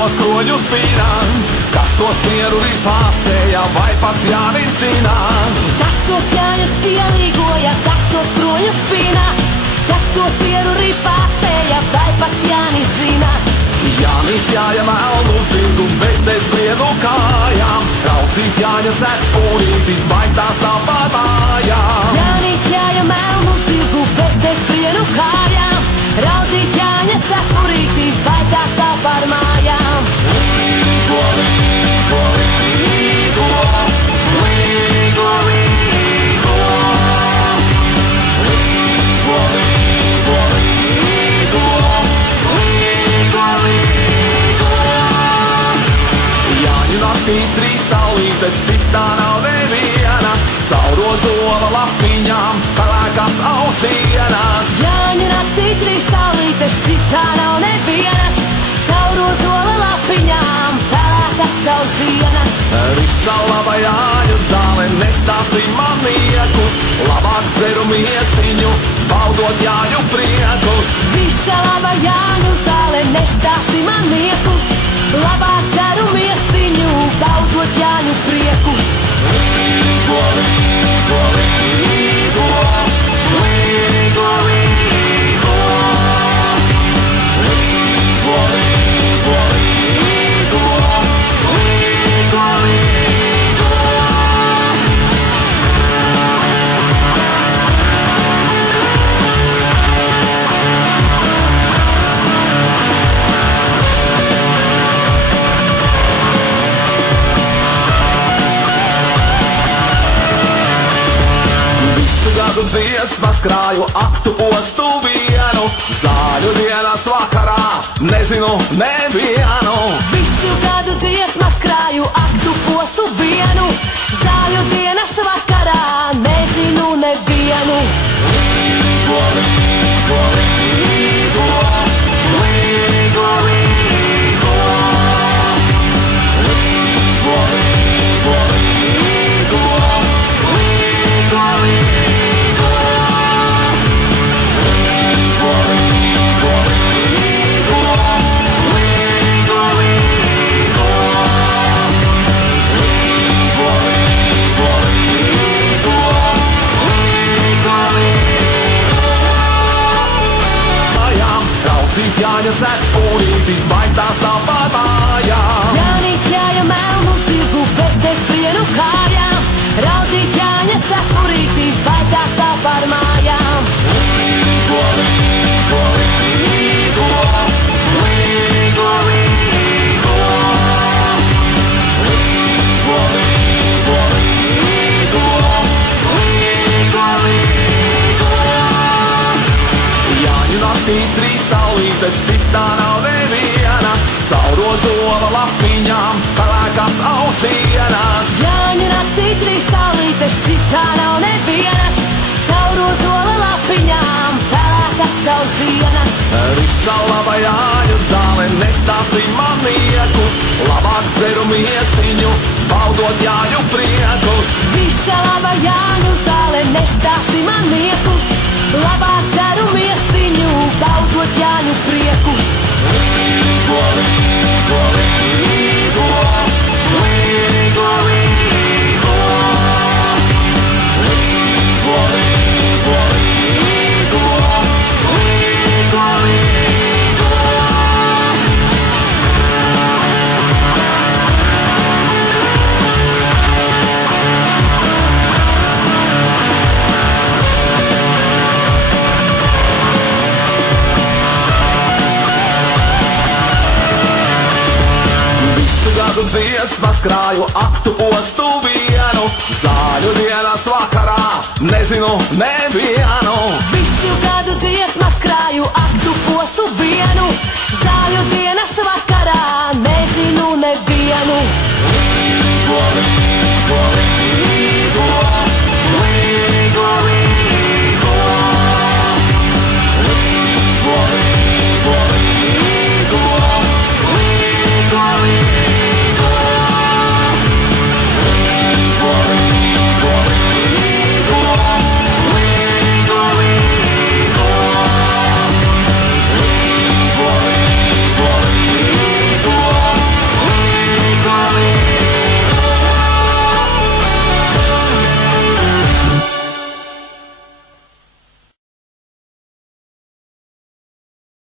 tos kroņus pīnā, kas tos mieru ripāsēja, vai pats Jānis zina. Kas tos jāņus pielīgoja, kas tos kroņus pīnā, kas tos mieru ripāsēja, vai pats Jānis zina. Jānis jāja melnu zirgu, bet bez plienu kājām, raudzīt Jāņa cepurīti, vai tās nav pār mājām. Jānis jāja melnu zirgu, bet bez plienu kājām, raudzīt Jāņa cepurīti, vai tās nav pār mājām. Līgo, līgo, līgo, līgo, līgo, līgo, līgo, līgo, līgo, līgo. Jāņu naktī trīs saulītes, citā nav nevienas, caur ozola lapiņām, pelēkās ausdienas. Jāņu naktī trīs saulītes, citā nav nevienas, caur ozola lapiņām, pelēkas ausdienas. Visa laba Jāņu zāle nestāstī man niekus, labāk dzeru miesiņu, baudot Jāņu priekus. Visa laba Jāņu zāle nestāstī man niekus, labāk dzeru miesiņu, baudot Jāņu priekus. Līgo, līgo, līgo, līgo, līgo, līgo, līgo, līgo, līgo, līgo. Visu gadu dziesmas krāju, aktu postu vienu, zāļu dienas vakarā nezinu nevienu. Visu gadu dziesmas krāju, aktu postu vienu, zāļu dienas vakarā nezinu nevienu. Līgo, līgo, līgo, līgo, līgo, līgo, līgo, līgo, līgo, līgo. Līgo, līgo, līgo, līgo, līgo, līgo, līgo, līgo, līgo, līgo. Mājām, raudzīt Jāņa cepurīti, vai tās nav pār mājām. Jānis jāja melnu zirgu, bet bez plienu kājām, raudzīt Jāņa cepurīti, vai tās tā par mājām. Līgo, līgo, līgo, līgo, līgo, līgo, līgo, līgo, līgo, līgo. Jāņu naktī trīs saulītes, citā nav nevienas, caur ozola lapiņām, pelēkās ausdienas. Jāņu naktī trīs saulītes, citā nav nevienas, caur ozola lapiņām, pelēkas ausdienas. Visa laba Jāņu zāle nestāstī man niekus, labāk dzeru miesiņu, baudot Jāņu priekus. Visa laba Jāņu zāle nestāstī man niekus, labāk dzeru miesiņu, baudot Jāņu priekus. Līgo, līgo, līgo, līgo, līgo, līgo, līgo, līgo, līgo, līgo. Visu gadu dziesmas krāju, aktu postu vienu, zāļu dienas vakarā nezinu nevienu.